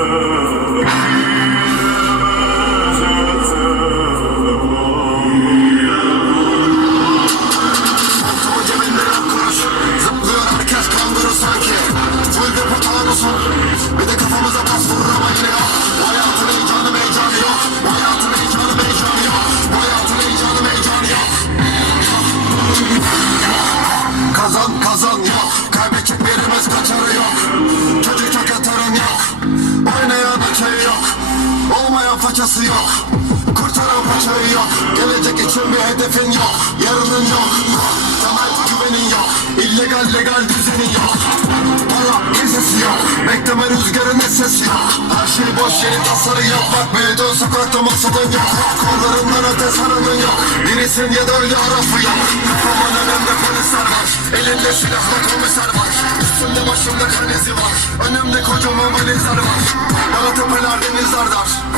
Amen. Façası yok. Kurtaran paçayı yok. Gelecek için bir hedefin yok. Yarının yok. Temel güvenin yok. İllegal legal düzenin yok. Para kesesi yok. Bekleme rüzgarın sesi yok. Her şey boş yeri tasarı yok. Bak büyüdün sokakta maksadın yok. Kollarından öte sarının yok. Birisin ya da öyle arafı yok. Kafamın önünde polisler var. Elinde silahla komiser var. Üstümde başımda kan izi var. Önümde kocaman valizler var. Bana tepeler denizler dar